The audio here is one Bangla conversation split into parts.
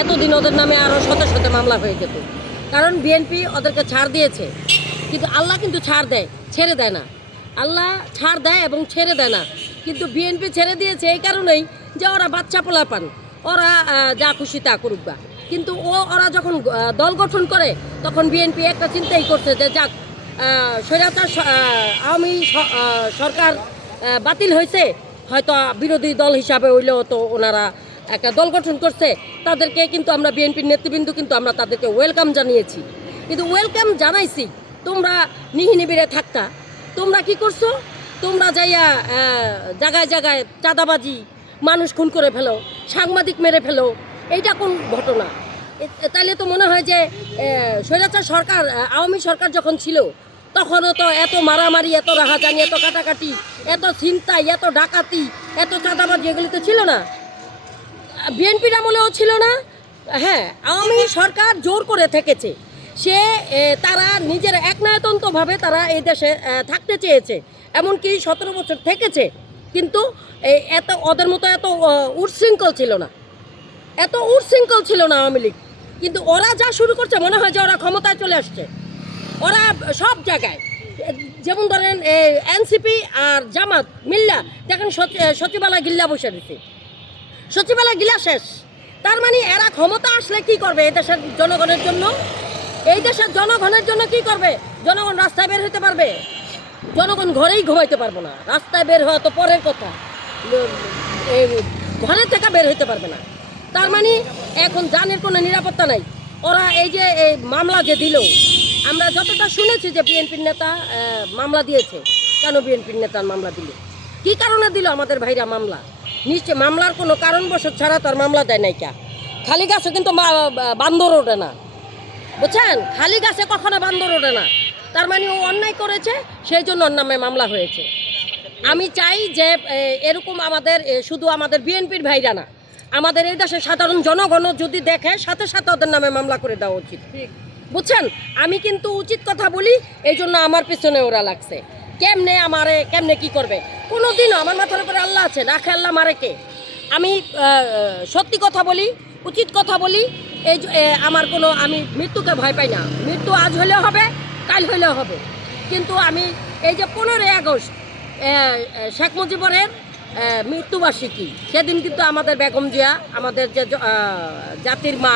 এতদিন ওদের নামে আরও শত শত মামলা হয়ে যেত। কারণ বিএনপি ওদেরকে ছাড় দিয়েছে। কিন্তু আল্লাহ কিন্তু ছাড় দেয়, ছেড়ে দেয় না। আল্লাহ ছাড় দেয় এবং ছেড়ে দেয় না। কিন্তু বিএনপি ছেড়ে দিয়েছে এই কারণেই যে ওরা বাচ্চা পোলা পান ওরা যা খুশি তা করুক বা। কিন্তু ও, ওরা যখন দল গঠন করে, তখন বিএনপি একটা চিন্তাই করছে যে যাক স্বৈরাচার আওয়ামী সরকার বাতিল হয়েছে। হয়তো বিরোধী দল হিসাবে হইলেও তো ওনারা একটা দল গঠন করছে, তাদেরকে কিন্তু আমরা বিএনপির নেতৃবৃন্দ কিন্তু আমরা তাদেরকে ওয়েলকাম জানিয়েছি। কিন্তু ওয়েলকাম জানাইছি, তোমরা নিহি নিবিড়ে থাকতা। তোমরা কি করছ? তোমরা যাইয়া জায়গায় জায়গায় চাঁদাবাজি, মানুষ খুন করে ফেলো, সাংবাদিক মেরে ফেলো, এইটা কোন ঘটনা? তাহলে তো মনে হয় যে স্বৈরাচার সরকার আওয়ামী সরকার যখন ছিল, তখনও তো এত মারামারি, এত রাহাজানি, এত কাটাকাটি, এত ছিনতাই, এত ডাকাতি, এত চাঁদাবাজি এগুলি তো ছিল না? বিএনপির আমলেও ছিল না। হ্যাঁ আওয়ামী সরকার জোর করে থেকেছে। সে তারা নিজের একনায়তন্ত্রভাবে তারা এই দেশে থাকতে চেয়েছে। এমনকি সতেরো বছর থেকেছে। কিন্তু এত ওদের মতো এত আ, উচ্ছৃঙ্খল ছিল না। এত উচ্ছৃঙ্খল ছিল না আওয়ামী লীগ। কিন্তু ওরা যা শুরু করছে মনে হয় যে ওরা ক্ষমতায় চলে আসছে। ওরা সব জায়গায় যেমন ধরেন এনসিপি আর জামাত মিল্লা দেখেন সচি- সচিবালয় গিল্লা বসে দিছে সচিবালয় গিলা শেষ। তার মানে এরা ক্ষমতা আসলে কি করবে এই দেশের জনগণের জন্য? এই দেশের জনগণের জন্য কি করবে? জনগণ রাস্তায় বের হতে পারবে? জনগণ ঘরেই ঘুমাইতে পারব না। রাস্তায় বের হওয়া তো পরের কথা। ঘরের থেকে বের হতে পারবে না। তার মানে এখন জানের কোনো নিরাপত্তা নাই। ওরা এই যে, এই মামলা যে দিল, আমরা যতটা শুনেছি যে বিএনপির নেতা মামলা দিয়েছে। কেন বিএনপির নেতার মামলা দিল? কি কারণে দিল আমাদের ভাইরা মামলা? নিশ্চয় মামলার কোনো কারণবশত ছাড়া তার মামলা দেয় নাই কা। খালি গাছে কিন্তু বান্দর ওঠে না। বুঝছেন? খালি গাছে কখনো বান্দর ওঠে না। তার মানে ও অন্যায় করেছে সেই জন্য ওর নামে মামলা হয়েছে। আমি চাই যে এরকম আমাদের শুধু আমাদের বিএনপির ভাইরা না আমাদের এই দেশের সাধারণ জনগণ যদি দেখে সাথে সাথে ওদের নামে মামলা করে দেওয়া উচিত। বুঝছেন? আমি কিন্তু উচিত কথা বলি এই জন্য আমার পিছনে ওরা লাগছে। কেমনে আমারে কেমনে কি করবে? কোনো দিনও আমার মাথার উপরে আল্লাহ আছে রাখে আল্লাহ মারে কে? আমি সত্যি কথা বলি উচিত কথা বলি এই আমার কোনো আমি মৃত্যুকে ভয় পাই না। মৃত্যু আজ হলেও হবে কাল হলেও হবে। কিন্তু আমি এই যে পনেরোই আগস্ট শেখ মুজিবরের মৃত্যুবার্ষিকী সেদিন কিন্তু আমাদের বেগম জিয়া আমাদের যে জাতির মা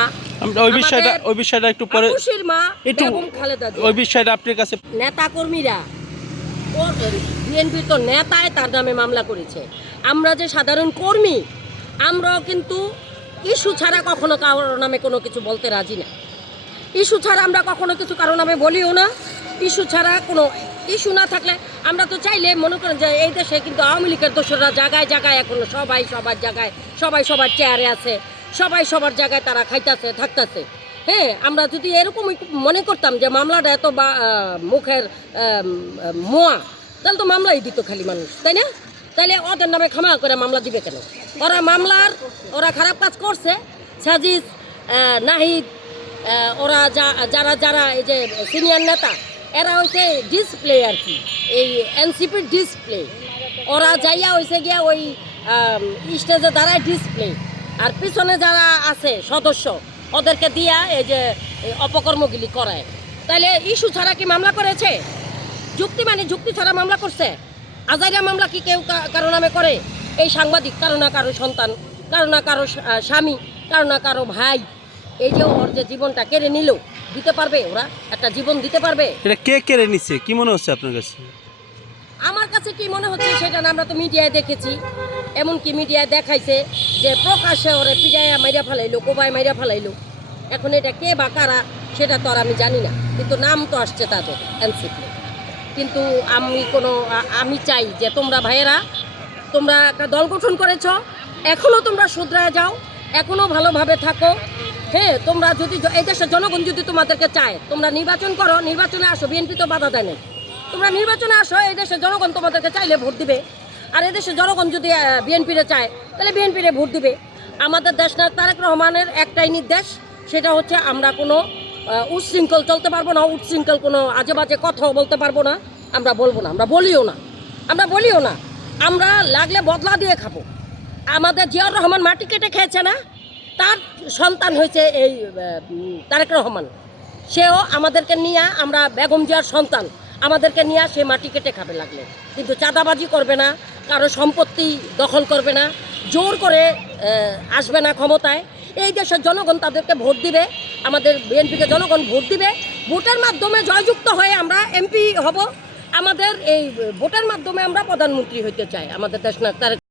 ওই বিষয়টা ওই বিষয়টা একটু পরে আপুসির মা বেগম খালেদা ওই বিষয়টা আপনার কাছে নেতা কর্মীরা বিএনপির তো নেতায় তার নামে মামলা করেছে। আমরা যে সাধারণ কর্মী, আমরাও কিন্তু ইস্যু ছাড়া কখনো কারোর নামে কোনো কিছু বলতে রাজি না। ইস্যু ছাড়া আমরা কখনো কিছু কারও নামে বলিও না। ইস্যু ছাড়া কোনো ইস্যু না থাকলে আমরা তো চাইলে মনে করেন যে এই দেশে কিন্তু আওয়ামী লীগের দোসররা জায়গায় জায়গায় এখন সবাই সবার জায়গায়, সবাই সবার চেয়ারে আছে, সবাই সবার জায়গায় তারা খাইতেছে, থাকতেছে। হ্যাঁ আমরা যদি এরকমই মনে করতাম যে মামলাটা এত বা মুখের মোয়া তাহলে তো মামলাই দিত খালি মানুষ তাই না? তাহলে ওদের নামে ক্ষমা করে মামলা দিবে কেন? ওরা মামলার ওরা খারাপ কাজ করছে আহ, নাহিদ ওরা যা- যারা যারা এই যে সিনিয়র নেতা এরা হচ্ছে ডিসপ্লে আর কি এই এনসিপির ডিসপ্লে ওরা যাইয়া হয়েছে গিয়া ওই স্টেজে দাঁড়ায় ডিসপ্লে আর পিছনে যারা আছে সদস্য ওদেরকে দিয়া এই যে অপকর্মগুলি করায় তাহলে ইস্যু ছাড়া কি মামলা করেছে? যুক্তি মানে যুক্তি ছাড়া মামলা করছে? আজাইরা মামলা কি কেউ কারও নামে করে? এই সাংবাদিক, কারও না কারও সন্তান, কারও না কারও স্বামী, কারও না কারও ভাই, এই যে ওর যে জীবনটা কেড়ে নিল, দিতে পারবে ওরা? একটা জীবন দিতে পারবে? এটা কে কেড়ে নিচ্ছে কি মনে হচ্ছে আপনার কাছে? আমার কাছে কি মনে হচ্ছে? সেটা না আমরা তো মিডিয়ায় দেখেছি। এমনকি মিডিয়ায় দেখাইছে যে প্রকাশ্যে ওরে পিড়াইয়া মাইরা ফেলাইলো, কোবায় মাইরা ফেলাইলো। এখন এটা কে বা কারা, সেটা তো আর আমি জানি না। কিন্তু নাম তো আসছে তাদের, এনসিপি। কিন্তু আমি কোনো, আমি চাই যে তোমরা ভাইয়েরা, তোমরা একটা দল গঠন করেছ এখনও তোমরা শুধরায় যাও এখনও ভালোভাবে থাকো। হ্যাঁ তোমরা যদি এই দেশের জনগণ যদি তোমাদেরকে চায়, তোমরা নির্বাচন করো, নির্বাচনে আসো, বিএনপি তো বাধা দেয় নাই। তোমরা নির্বাচনে আসো, এই দেশের জনগণ তোমাদেরকে চাইলে ভোট দিবে। আর এই দেশের জনগণ যদি বিএনপিরে চায়, তাহলে বিএনপিরে ভোট দিবে। আমাদের দেশ না, তারেক রহমানের একটাই নির্দেশ, সেটা হচ্ছে আমরা কোনো উচ্ছৃঙ্খল চলতে পারব না, উচ্ছৃঙ্খল কোনো আজে বাজে কথাও বলতে পারব না। আমরা বলব না, আমরা বলিও না। আমরা বলিও না। আমরা লাগলে বদলা দিয়ে খাব। আমাদের জিয়াউর রহমান মাটি কেটে খেয়েছে না? তার সন্তান হয়েছে এই তারেক রহমান। সেও আমাদেরকে নিয়ে আমরা বেগম জিয়ার সন্তান। আমাদেরকে নিয়ে সে মাটি কেটে খাবে লাগলে। কিন্তু চাঁদাবাজি করবে না, কারও সম্পত্তি দখল করবে না, জোর করে আসবে না ক্ষমতায়। এই দেশের জনগণ তাদেরকে ভোট দিবে, আমাদের বিএনপিকে জনগণ ভোট দিবে। ভোটের মাধ্যমে জয়যুক্ত হয়ে আমরা এমপি হব। আমাদের এই ভোটের মাধ্যমে আমরা প্রধানমন্ত্রী হইতে চাই, আমাদের দেশ না